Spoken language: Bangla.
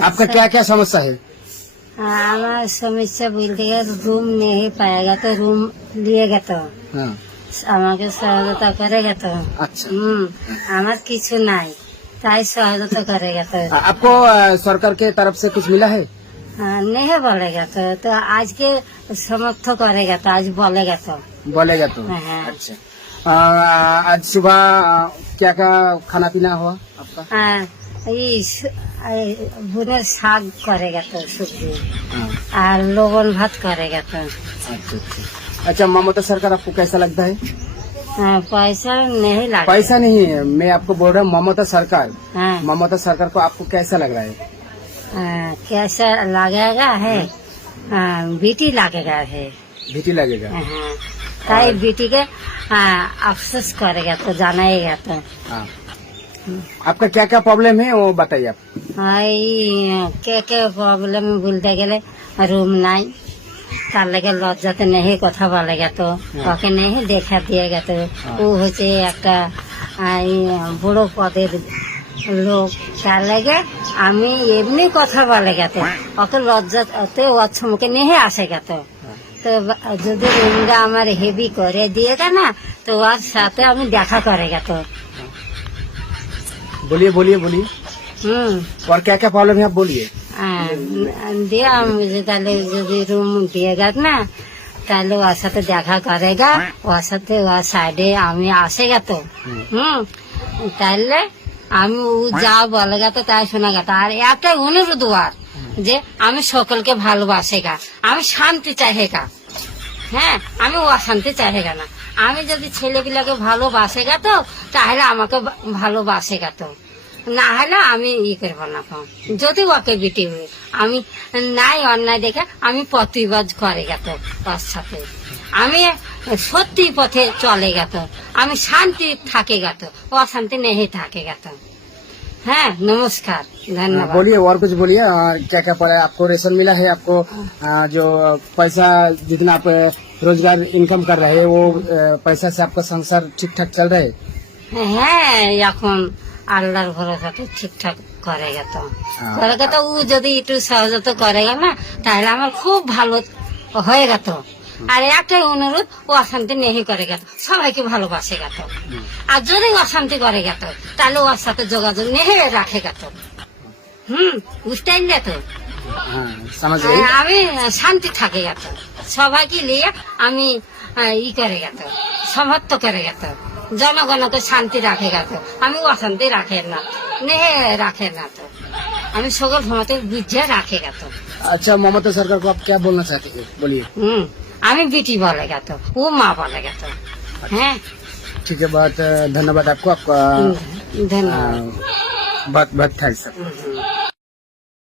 आपका क्या क्या समस्या है আমার সমস্যা বলতে গেলে রুম নেই পায়েগা তো রুম দিয়ে গেত हाँ আমাকে সহায়তা করে গেত अच्छा হুম আমার কিছু নাই তাই সহায়তা করে গেত आ- आपको आ, सरकार के तरफ से कुछ मिला है নেহে বলে গেত তো আজকে সমর্থ করে গেত আজ বলে গেত बोलेगा तो हाँ। अच्छा आ, आज सुबह आ, क्या क्या खाना पीना हुआ आपका আর এই স- এই বুনের শাক করে গেত সবজি हाँ, আর লবণ ভাত করে গেত अच्छा अच्छा अच्छा ममता सरकार आपको कैसा लगता है হ্যাঁ, পয়সা নেই লাগে पैसा नहीं है मैं आपको बोल रहा हूँ ममता सरकार হ্যাঁ ममता सरकार को आपको कैसा लग रहा है हाँ, कैसा लगेगा है हाँ, बेटी लगेगा है भीति लगेगा हाँ, তাই বেটিকে हाँ, अफसोस करेगा तो जानाएगा तो हाँ आपका क्या क्या प्रॉब्लम है वो बताइए आप हाँ, এই কে কে প্রবলেম বলতে গেলে রুম নাই তার লেগে লজ্জাতে নেই কথা বলে গেত ওকে নেই দেখা দিয়ে গেত ও হচ্ছে একটা আহ, এই বড় পদের লোক তার লেগে আমি এমনি কথা বলে গেত ওকে লজ্জাতে ওর মুখে নেহে আসে গেত তো বা- যদি রুমটা আমার হেভি করে দিয়ে গে না তো ওর সাথে আমি দেখা করে গেত बोलिए बोलिए बोलिए হুম और क्या क्या प्रॉब्लम है आप बोलिए হ্যাঁ, দিয়ে আমি যে তাহলে যদি রুম দিয়ে গেত না তাহলে ওর সাথে দেখা করে গা ওর সাথে ওর সাইডে আমি আসে গেত হুম তাহলে আমি ও যা বলে গেত তাই শোনা গেত আর একটাই অনুরোধ ওর যে আমি সকলকে ভালোবাসে গা আমি শান্তি চাহে গা হ্যাঁ আমি অশান্তি চাহে গা না আমি যদি ছেলেগুলাকে ভালোবাসে গেত, তাহলে আমাকে ভালোবাসে গেত। না হলে আমি ই করব না। যদি ওকে বিটি হয়ে আমি নাই অন্যায় দেখে আমি প্রতিবাদ করে গেত ওর সাথে। আমি সত্যি পথে চলে গেত। আমি শান্তি থাকে গেত, অশান্তি নেহে থাকে গেত। হ্যাঁ নমস্কার ধন্যবাদ बोलिए और कुछ बोलिए और क्या क्या पड़ा है आपको रेशन मिला है आपको आ, जो पैसा जितना आप अ, रोजगार इनकम कर रहे हैं वो अ, पैसा से आपका संसार ठीक ठाक चल रहा है হ্যাঁ এখন আল্লাহর ভরসাতে ঠিকঠাক করে গেত হ্যাঁ। করে গেত ও যদি একটু সহজত করে গেল না তাহলে আমার খুব ভালো হয়ে গেত আর একটাই অনুরোধ ও অশান্তি নেই করে গেত সবাইকে ভালোবাসে গেত আর যদি অশান্তি করে গেত তাহলে ওর সাথে যোগাযোগ নেহে রাখে গেত হুম বুঝতে পারলে তো हाँ समझ गई আর আমি শান্তি থাকে গেত সবাইকে নিয়ে আমি আহ, ই করে গেত সমর্থ করে গেত জনগণকে শান্তি রাখে গেত আমি অশান্তি রাখে না নেহে রাখে না তো আমি সকল ক্ষমতা বুঝে রাখে গেত अच्छा ममता सरकार को आप क्या बोलना चाहते हैं बोलिए हमें बेटी बोला गया तो वो माँ बोला गया तो है? ठीक है बहुत धन्यवाद आपको आपका हम्म, धन्यवाद। बहुत बहुत थैंक्स। हम्म, हम्म।